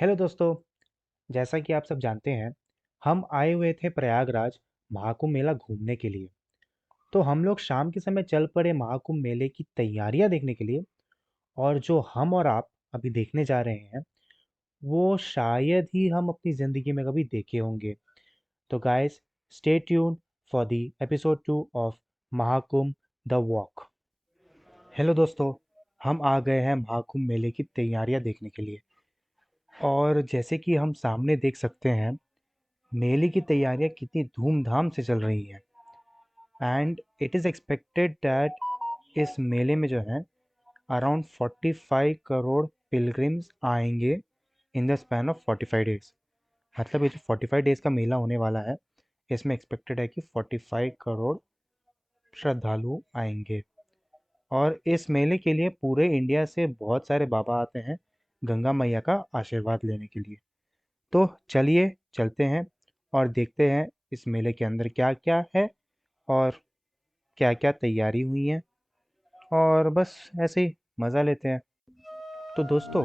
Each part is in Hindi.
हेलो दोस्तों। जैसा कि आप सब जानते हैं, हम आए हुए थे प्रयागराज महाकुंभ मेला घूमने के लिए। तो हम लोग शाम के समय चल पड़े महाकुंभ मेले की तैयारियां देखने के लिए। और जो हम और आप अभी देखने जा रहे हैं, वो शायद ही हम अपनी जिंदगी में कभी देखे होंगे। तो guys, stay tune for the episode 2 of Mahakumbh the walk. Hello दोस्तों, हम आ गए हैं महाकुंभ मेले की तैयारियां देखने के लिए। और जैसे कि हम सामने देख सकते हैं, मेले की तैयारियां कितनी धूमधाम से चल रही हैं। And it is expected that इस मेले में जो है अराउंड 45 करोड़ पिलग्रिम्स आएंगे in the span of 45 days. मतलब ये जो 45 डेज का मेला होने वाला है, इसमें एक्सपेक्टेड है कि 45 करोड़ श्रद्धालु आएंगे। और इस मेले के लिए पूरे इंडिया से बहुत सारे बाबा आते हैं गंगा मैया का आशीर्वाद लेने के लिए। तो चलिए चलते हैं और देखते हैं इस मेले के अंदर क्या क्या है और क्या क्या तैयारी हुई है। और बस ऐसे ही मज़ा लेते हैं। तो दोस्तों,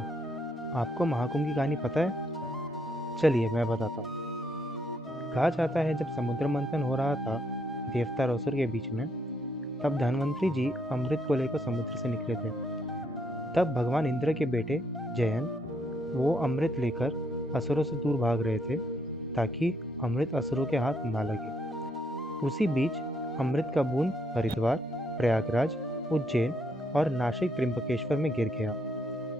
आपको महाकुंभ की कहानी पता है? चलिए मैं बताता हूँ। कहा जाता है, जब समुद्र मंथन हो रहा था देवता और असुर के बीच में, तब धन्वंतरी जी अमृत को लेकर समुद्र से निकले थे। तब भगवान इंद्र के बेटे जयंत वो अमृत लेकर असुरों से दूर भाग रहे थे, ताकि अमृत असुरों के हाथ ना लगे। उसी बीच अमृत का बूंद हरिद्वार, प्रयागराज, उज्जैन और नासिक त्र्यंबकेश्वर में गिर गया।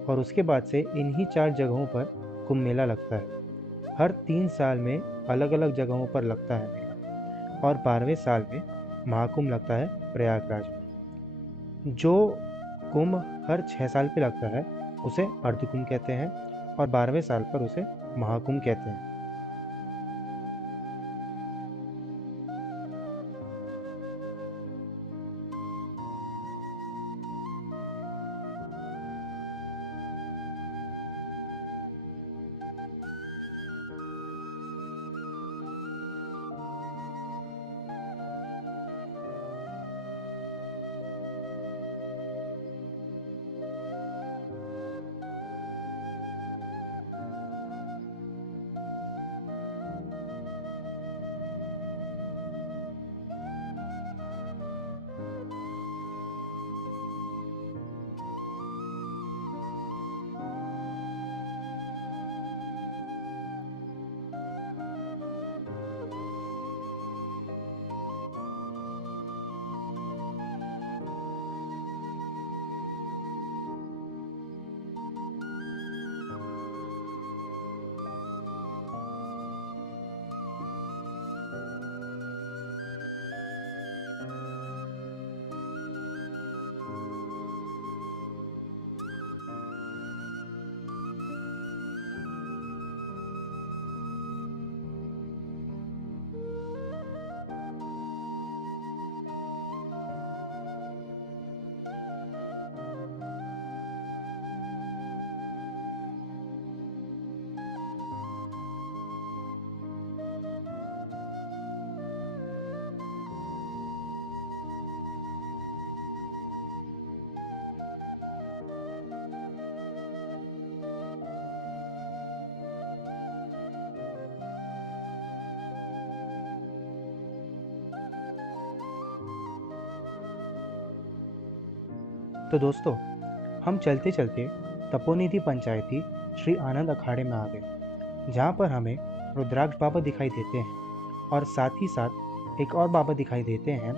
और उसके बाद से इन्हीं 4 जगहों पर कुंभ मेला लगता है। हर 3 साल में अलग अलग जगहों पर लगता है मेला। और 12वें साल में महाकुंभ लगता है प्रयागराज में। जो कुंभ हर 6 साल पे लगता है, उसे अर्धकुंभ कहते हैं। और 12वें साल पर उसे महाकुंभ कहते हैं। तो दोस्तों, हम चलते चलते तपोनिधि पंचायती श्री आनंद अखाड़े में आ गए, जहाँ पर हमें रुद्राक्ष बाबा दिखाई देते हैं। और साथ ही साथ एक और बाबा दिखाई देते हैं,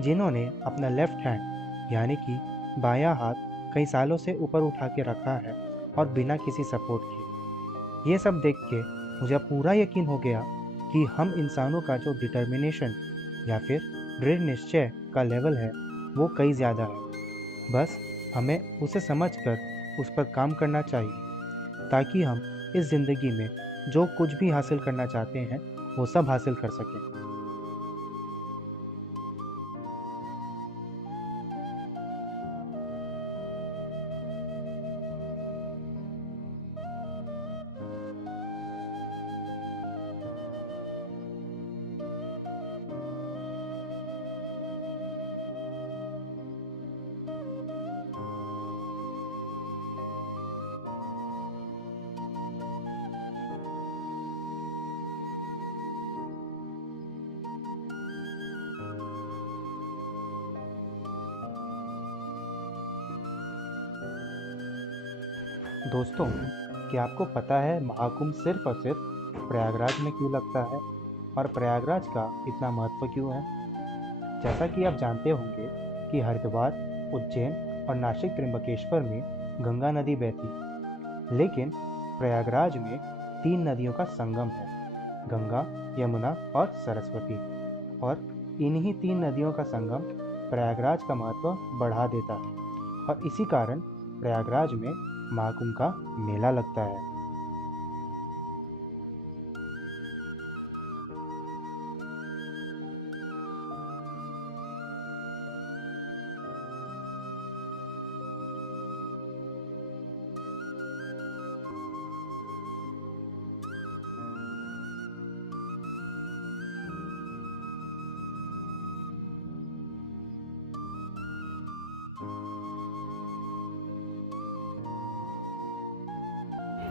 जिन्होंने अपना लेफ्ट हैंड यानी कि बायां हाथ कई सालों से ऊपर उठा के रखा है और बिना किसी सपोर्ट के। ये सब देख के मुझे पूरा यकीन हो गया कि हम इंसानों का जो डिटर्मिनेशन या फिर दृढ़ निश्चय का लेवल है, वो कई ज़्यादा है। बस हमें उसे समझकर उस पर काम करना चाहिए, ताकि हम इस ज़िंदगी में जो कुछ भी हासिल करना चाहते हैं, वो सब हासिल कर सकें। दोस्तों, क्या आपको पता है महाकुंभ सिर्फ और सिर्फ प्रयागराज में क्यों लगता है और प्रयागराज का इतना महत्व क्यों है? जैसा कि आप जानते होंगे कि हरिद्वार, उज्जैन और नासिक त्र्यंबकेश्वर में गंगा नदी बहती है, लेकिन प्रयागराज में 3 नदियों का संगम है, गंगा, यमुना और सरस्वती। और इन्हीं 3 नदियों का संगम प्रयागराज का महत्व बढ़ा देता है और इसी कारण प्रयागराज में महाकुंभ का मेला लगता है।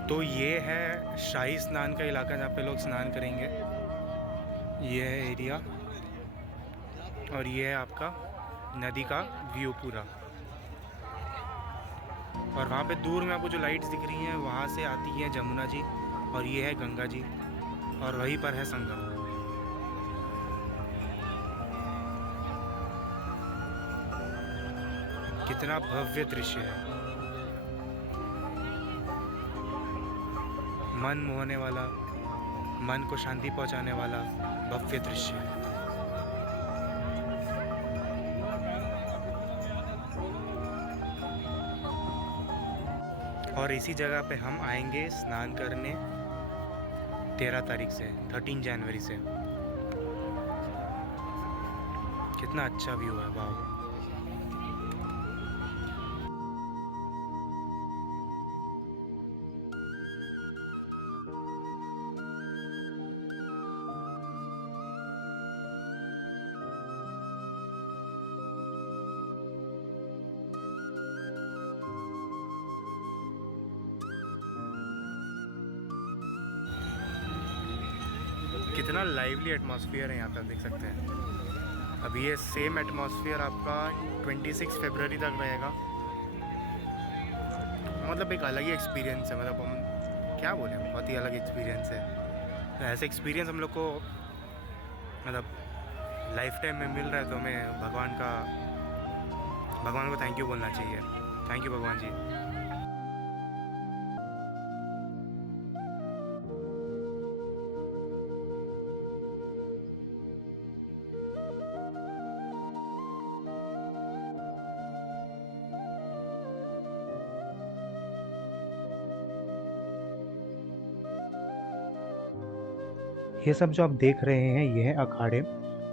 तो ये है शाही स्नान का इलाका जहाँ पे लोग स्नान करेंगे। ये है एरिया और ये है आपका नदी का व्यू पूरा। और वहाँ पे दूर में आपको जो लाइट्स दिख रही हैं वहाँ से आती है जमुना जी और ये है गंगा जी और वहीं पर है संगम। कितना भव्य दृश्य है, मन मोहने वाला, मन को शांति पहुँचाने वाला भव्य दृश्य है। और इसी जगह पे हम आएंगे स्नान करने 13 तारीख से, 13 जनवरी से। कितना अच्छा व्यू है, वाह। कितना लाइवली एटमॉस्फेयर है यहाँ पे, आप देख सकते हैं। अभी ये सेम एटमॉस्फेयर आपका 26 फरवरी तक रहेगा। मतलब एक अलग ही एक्सपीरियंस है, मतलब हम क्या बोलें, बहुत ही अलग एक्सपीरियंस है। तो ऐसे एक्सपीरियंस हम लोग को मतलब लाइफ टाइम में मिल रहा है, तो हमें भगवान को थैंक यू बोलना चाहिए। थैंक यू भगवान जी। ये सब जो आप देख रहे हैं ये हैं अखाड़े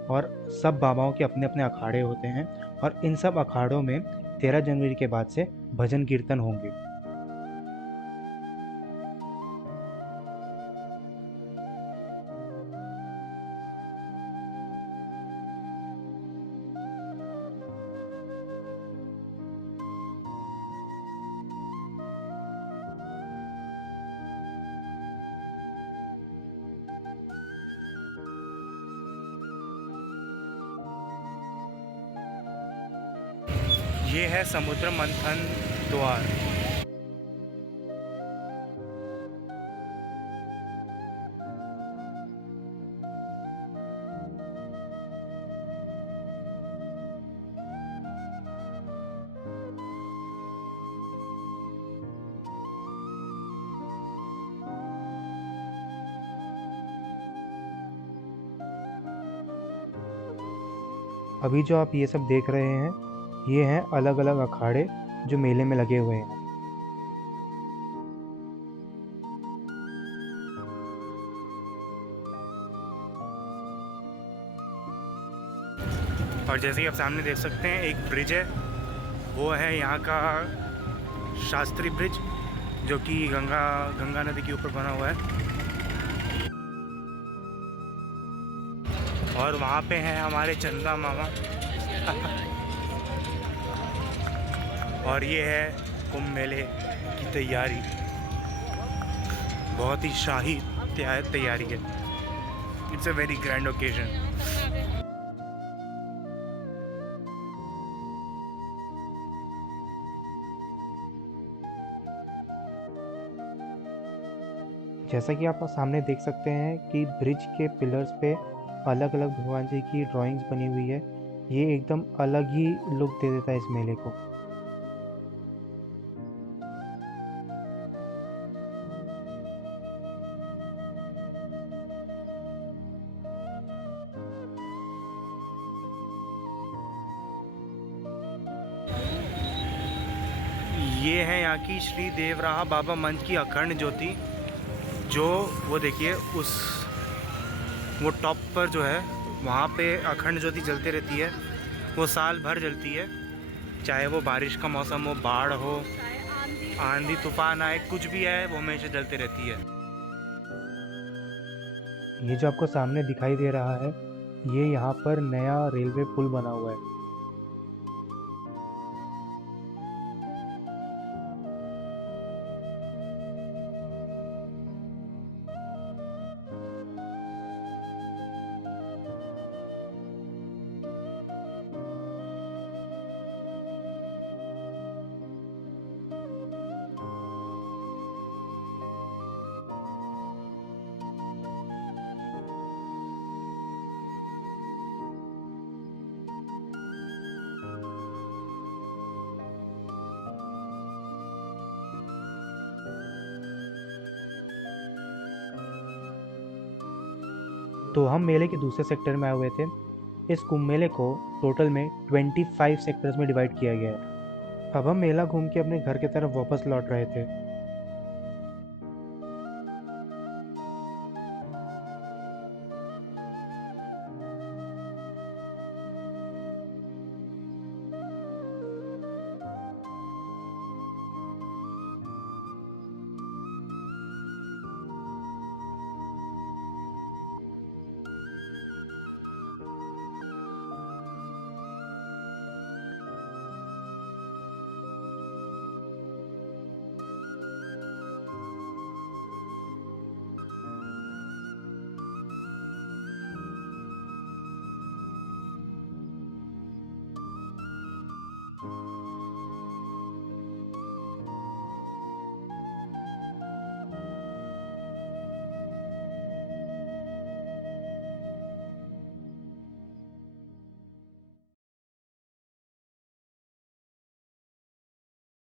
और सब बाबाओं के अपने अपने अखाड़े होते हैं और इन सब अखाड़ों में 13 जनवरी के बाद से भजन कीर्तन होंगे। ये है समुद्र मंथन द्वार। अभी जो आप ये सब देख रहे हैं ये हैं अलग अलग अखाड़े जो मेले में लगे हुए हैं। और जैसे कि आप सामने देख सकते हैं एक ब्रिज है, वो है यहाँ का शास्त्री ब्रिज, जो कि गंगा नदी के ऊपर बना हुआ है। और वहाँ पे हैं हमारे चंदा मामा। और ये है कुंभ मेले की तैयारी, बहुत ही शाही तैयारी है। It's a very grand occasion. जैसा कि आप सामने देख सकते हैं कि ब्रिज के पिलर्स पे अलग अलग भगवान जी की ड्राइंग्स बनी हुई है। ये एकदम अलग ही लुक दे देता है इस मेले को। ये है यहाँ की श्री देवराहा बाबा मंच की अखंड ज्योति, जो वो देखिए उस वो टॉप पर जो है वहाँ पे अखंड ज्योति जलती रहती है। वो साल भर जलती है, चाहे वो बारिश का मौसम हो, बाढ़ हो, आंधी तूफान आए, कुछ भी आए, वो हमेशा जलती रहती है। ये जो आपको सामने दिखाई दे रहा है, ये यहाँ पर नया रेलवे पुल बना हुआ है। तो हम मेले के दूसरे सेक्टर में आए हुए थे। इस कुंभ मेले को टोटल में 25 सेक्टर्स में डिवाइड किया गया है। अब हम मेला घूम के अपने घर की तरफ वापस लौट रहे थे।